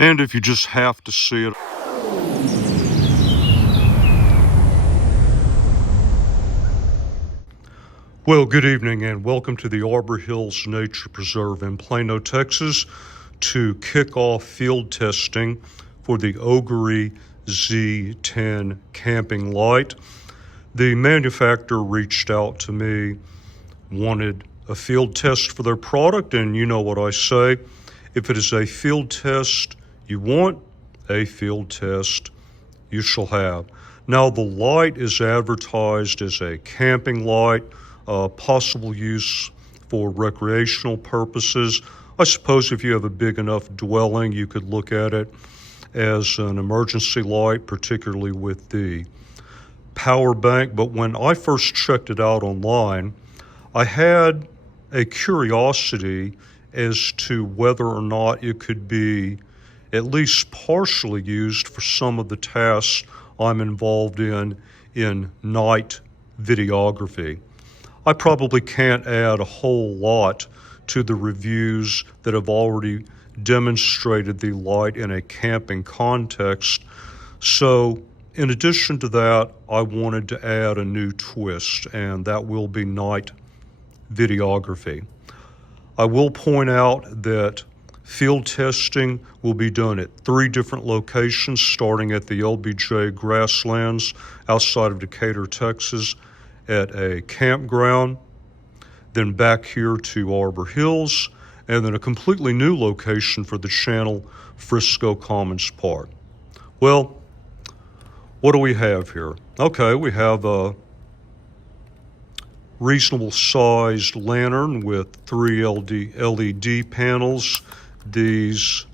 And if you just have to see it. Well, good evening and welcome to the Arbor Hills Nature Preserve in Plano, Texas to kick off field testing for the OGERY Z10 camping light. The manufacturer reached out to me, wanted a field test for their product, and you know what I say. If it is a field test you want, a field test you shall have. Now, the light is advertised as a camping light, possible use for recreational purposes. I suppose if you have a big enough dwelling, you could look at it as an emergency light, particularly with the power bank. But when I first checked it out online, I had a curiosity as to whether or not it could be at least partially used for some of the tasks I'm involved in night videography. I probably can't add a whole lot to the reviews that have already demonstrated the light in a camping context. So in addition to that, I wanted to add a new twist, and that will be night videography. I will point out that field testing will be done at 3 different locations, starting at the LBJ Grasslands outside of Decatur, Texas, at a campground, then back here to Arbor Hills, and then a completely new location for the channel, Frisco Commons Park. Well, what do we have here? Okay, we have a reasonable sized lantern with 3 LED panels. These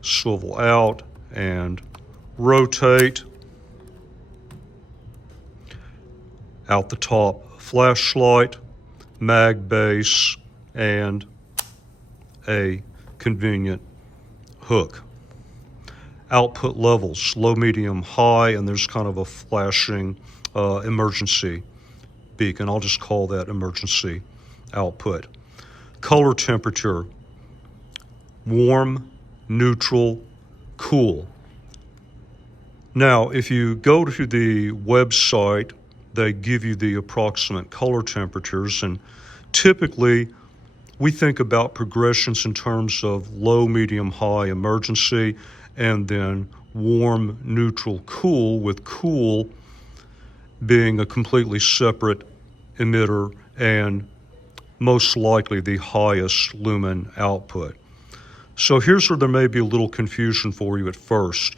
swivel out and rotate. Out the top, flashlight, mag base, and a convenient hook. Output levels, low, medium, high, and there's kind of a flashing emergency beacon. I'll just call that emergency output. Color temperature, warm, neutral, cool. Now, if you go to the website, they give you the approximate color temperatures, and typically we think about progressions in terms of low, medium, high, emergency, and then warm, neutral, cool, with cool being a completely separate emitter and most likely the highest lumen output. So here's where there may be a little confusion for you at first.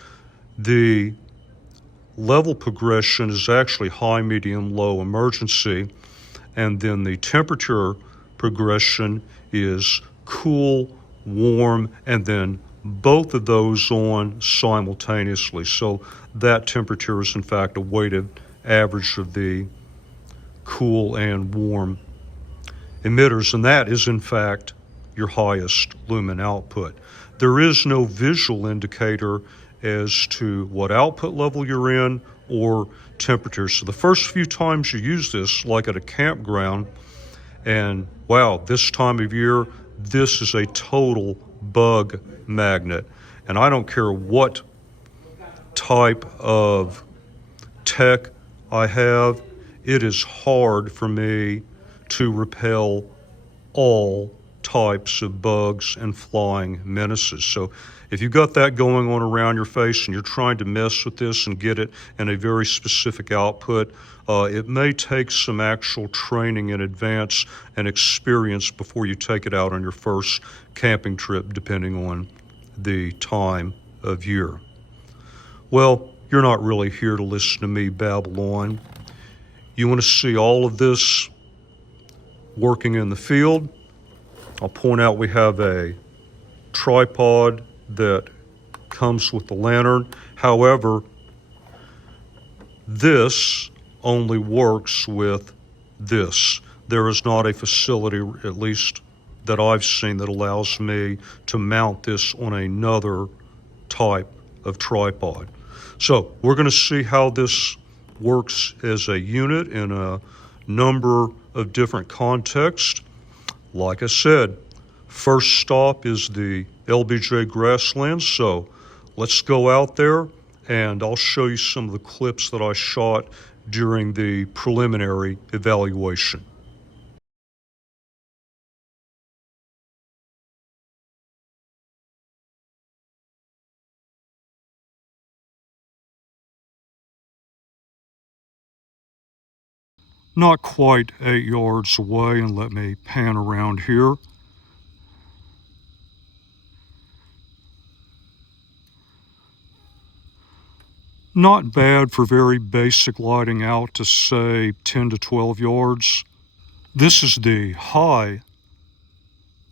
The level progression is actually high, medium, low, emergency, and then the temperature progression is cool, warm, and then both of those on simultaneously. So that temperature is in fact a weighted average of the cool and warm emitters, and that is in fact your highest lumen output. There is no visual indicator as to what output level you're in or temperature. So the first few times you use this, like at a campground, and wow, this time of year, this is a total bug magnet. And I don't care what type of tech I have, it is hard for me to repel all types of bugs and flying menaces. So if you've got that going on around your face and you're trying to mess with this and get it in a very specific output, it may take some actual training in advance and experience before you take it out on your first camping trip, depending on the time of year. Well, you're not really here to listen to me babble on. You want to see all of this working in the field? I'll point out we have a tripod that comes with the lantern. However, this only works with this. There is not a facility, at least that I've seen, that allows me to mount this on another type of tripod. So we're going to see how this works as a unit in a number of different contexts. Like I said, First stop is the LBJ Grasslands, so let's go out there and I'll show you some of the clips that I shot during the preliminary evaluation. Not quite 8 yards away, and let me pan around here. Not bad for very basic lighting out to say 10 to 12 yards. This is the high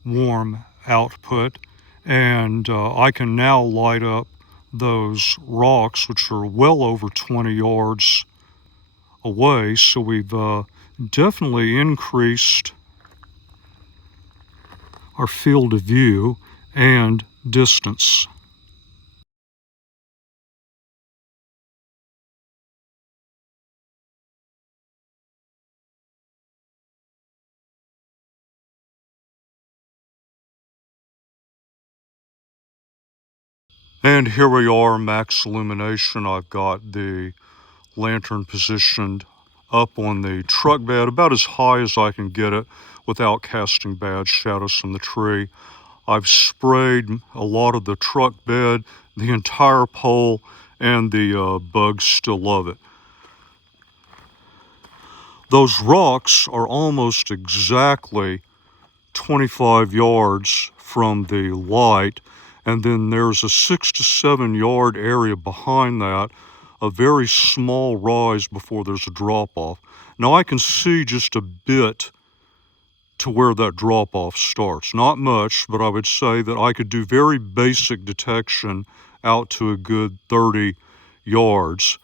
warm output, and I can now light up those rocks, which are well over 20 yards away. So we've definitely increased our field of view and distance. And here we are, max illumination. I've got the lantern positioned up on the truck bed about as high as I can get it without casting bad shadows from the tree. I've sprayed a lot of the truck bed, the entire pole, and the bugs still love it. Those rocks are almost exactly 25 yards from the light, and then there's a 6 to 7 yard area behind that, a very small rise before there's a drop off. Now I can see just a bit to where that drop off starts. Not much, but I would say that I could do very basic detection out to a good 30 yards.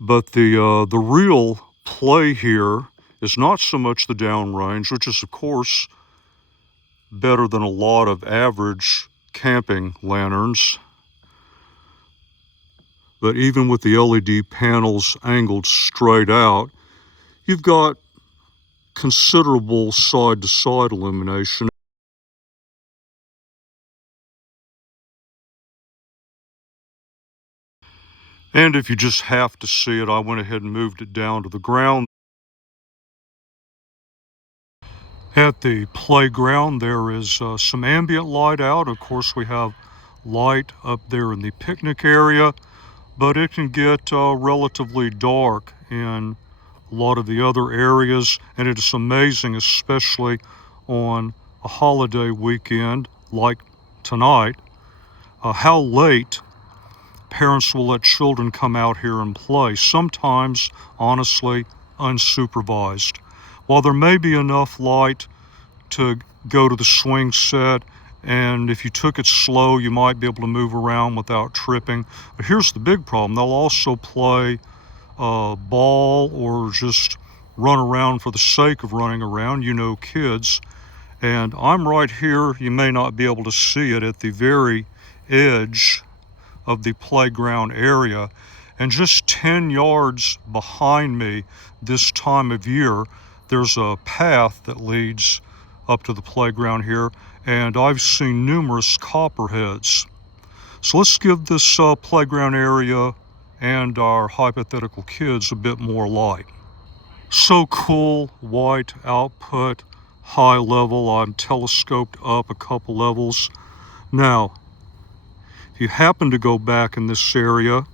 But the real play here is not so much the downrange, which is of course better than a lot of average camping lanterns. But even with the LED panels angled straight out, you've got considerable side-to-side illumination. And if you just have to see it, I went ahead and moved it down to the ground. At the playground, there is some ambient light out. Of course, we have light up there in the picnic area, but it can get relatively dark in a lot of the other areas, and it is amazing, especially on a holiday weekend like tonight, how late parents will let children come out here and play, sometimes, honestly, unsupervised. While there may be enough light to go to the swing set, and if you took it slow, you might be able to move around without tripping. But here's the big problem. They'll also play ball or just run around for the sake of running around, you know, kids. And I'm right here, you may not be able to see it, at the very edge of the playground area, and just 10 yards behind me this time of year, there's a path that leads up to the playground here, and I've seen numerous copperheads. So let's give this playground area and our hypothetical kids a bit more light. So cool, white output, high level. I'm telescoped up a couple levels. Now, if you happen to go back in this area,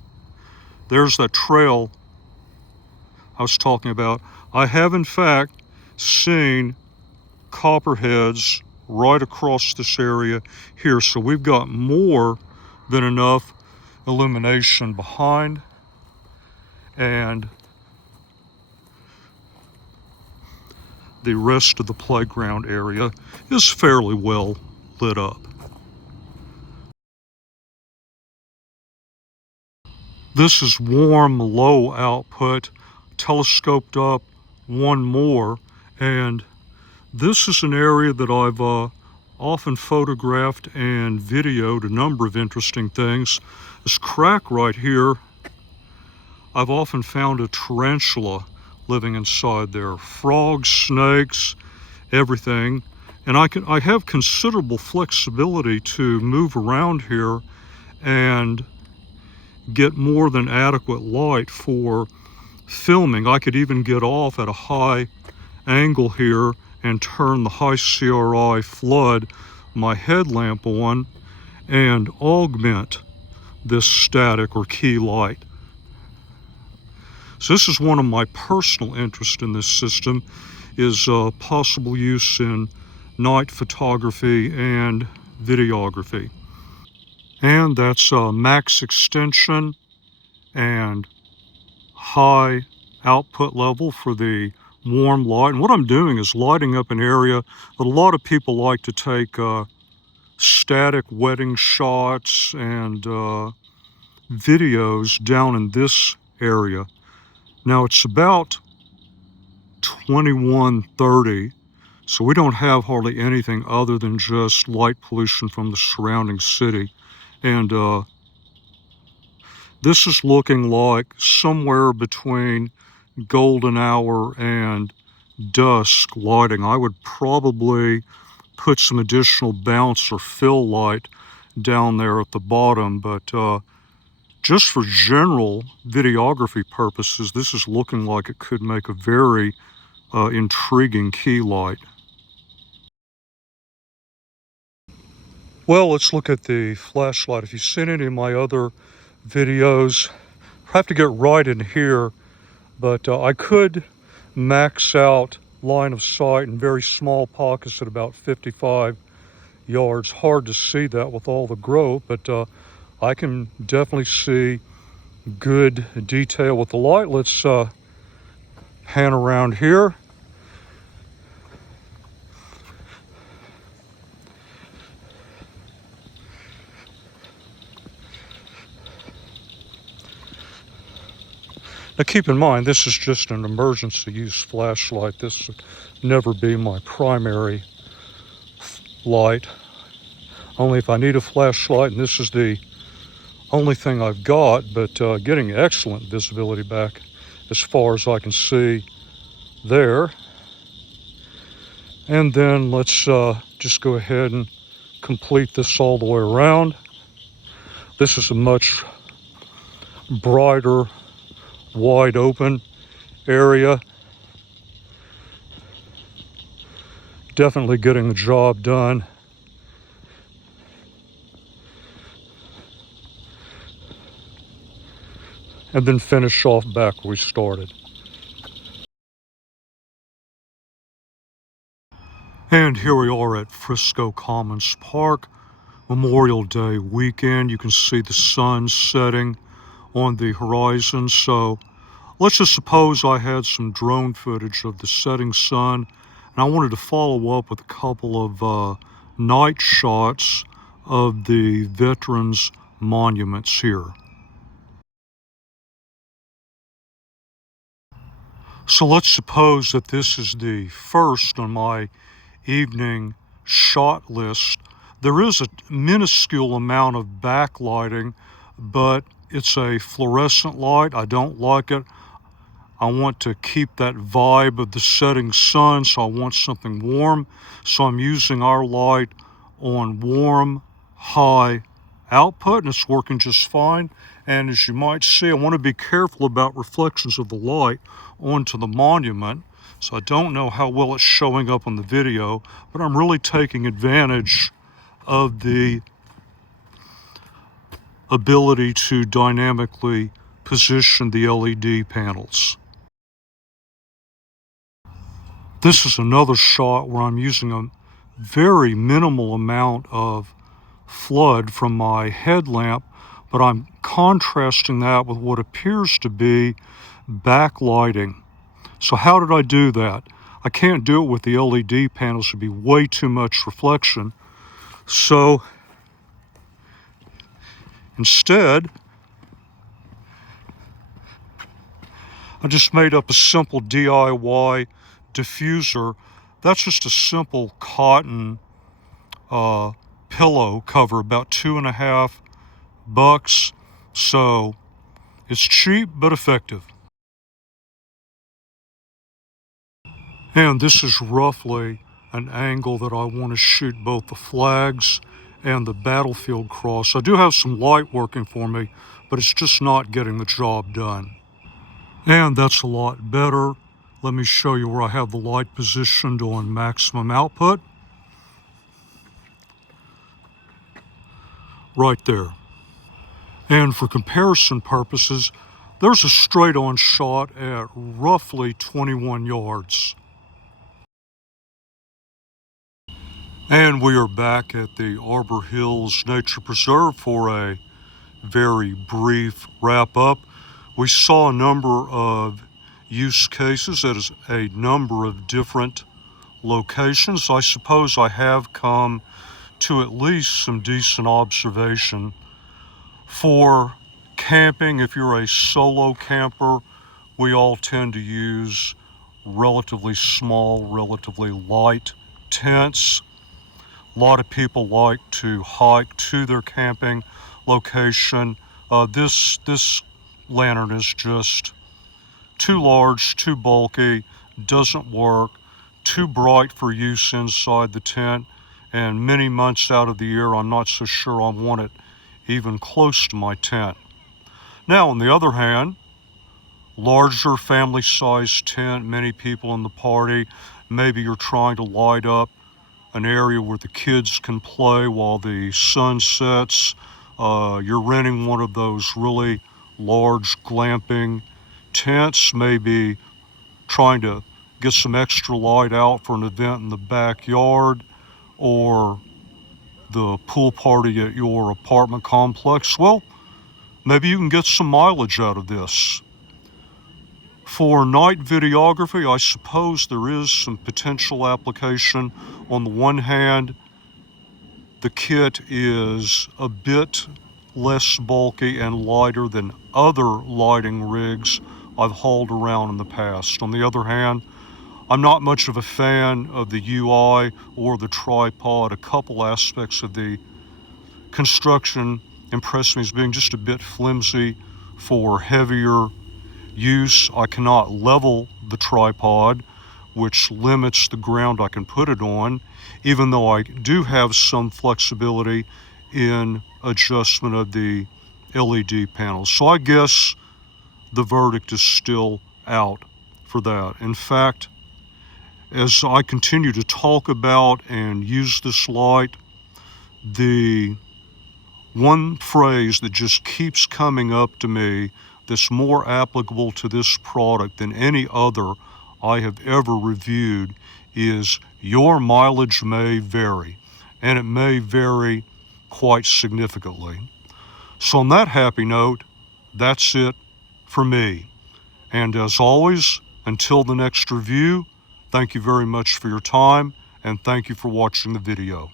there's that trail I was talking about. I have in fact seen copperheads right across this area here. So we've got more than enough illumination behind, and the rest of the playground area is fairly well lit up. This is warm, low output, telescoped up one more, and this is an area that I've often photographed and videoed a number of interesting things. This crack right here, I've often found a tarantula living inside there. Frogs, snakes, everything. And I have considerable flexibility to move around here and get more than adequate light for filming. I could even get off at a high angle here and turn the high CRI flood my headlamp on and augment this static or key light. So this is one of my personal interests in this system, is possible use in night photography and videography. And that's max extension and high output level for the warm light. And what I'm doing is lighting up an area that a lot of people like to take static wedding shots and videos down in this area. Now it's about 21:30, so we don't have hardly anything other than just light pollution from the surrounding city. And this is looking like somewhere between golden hour and dusk lighting. I would probably put some additional bounce or fill light down there at the bottom, but just for general videography purposes, this is looking like it could make a very intriguing key light. Well, let's look at the flashlight. If you've seen any of my other videos, I have to get right in here, but I could max out line of sight in very small pockets at about 55 yards. Hard to see that with all the growth, but I can definitely see good detail with the light. Let's pan around here. Now keep in mind, this is just an emergency use flashlight. This would never be my primary light. Only if I need a flashlight, and this is the only thing I've got, but getting excellent visibility back as far as I can see there. And then let's just go ahead and complete this all the way around. This is a much brighter, wide open area. Definitely getting the job done. And then finish off back where we started. And here we are at Frisco Commons Park, Memorial Day weekend. You can see the sun setting on the horizon. So let's just suppose I had some drone footage of the setting sun, and I wanted to follow up with a couple of night shots of the veterans' monuments here. So let's suppose that this is the first on my evening shot list. There is a minuscule amount of backlighting, but it's a fluorescent light. I don't like it. I want to keep that vibe of the setting sun, so I want something warm. So I'm using our light on warm, high output, and it's working just fine. And as you might see, I want to be careful about reflections of the light onto the monument. So I don't know how well it's showing up on the video, but I'm really taking advantage of the ability to dynamically position the LED panels. This is another shot where I'm using a very minimal amount of flood from my headlamp, but I'm contrasting that with what appears to be backlighting. So how did I do that? I can't do it with the LED panels. It would be way too much reflection. So instead, I just made up a simple DIY diffuser. That's just a simple cotton pillow cover, about $2.50. So it's cheap but effective. And this is roughly an angle that I want to shoot both the flags and the battlefield cross. I do have some light working for me, but it's just not getting the job done. And that's a lot better. Let me show you where I have the light positioned on maximum output. Right there. And for comparison purposes, there's a straight-on shot at roughly 21 yards. And we are back at the Arbor Hills Nature Preserve for a very brief wrap-up. We saw a number of use cases at a number of different locations. I suppose I have come to at least some decent observation. For camping, if you're a solo camper, we all tend to use relatively small, relatively light tents. A lot of people like to hike to their camping location. This lantern is just too large, too bulky, doesn't work, too bright for use inside the tent, and many months out of the year I'm not so sure I want it even close to my tent. Now, on the other hand, larger family-sized tent, many people in the party, maybe you're trying to light up an area where the kids can play while the sun sets. You're renting one of those really large glamping tents, maybe trying to get some extra light out for an event in the backyard or the pool party at your apartment complex. Well, maybe you can get some mileage out of this. For night videography, I suppose there is some potential application. On the one hand, the kit is a bit less bulky and lighter than other lighting rigs I've hauled around in the past. On the other hand, I'm not much of a fan of the UI or the tripod. A couple aspects of the construction impressed me as being just a bit flimsy for heavier use. I cannot level the tripod, which limits the ground I can put it on, even though I do have some flexibility in adjustment of the LED panels. So I guess the verdict is still out for that. In fact, as I continue to talk about and use this light, the one phrase that just keeps coming up to me that's more applicable to this product than any other I have ever reviewed is your mileage may vary, and it may vary quite significantly. So on that happy note, that's it for me. And as always, until the next review, thank you very much for your time, and thank you for watching the video.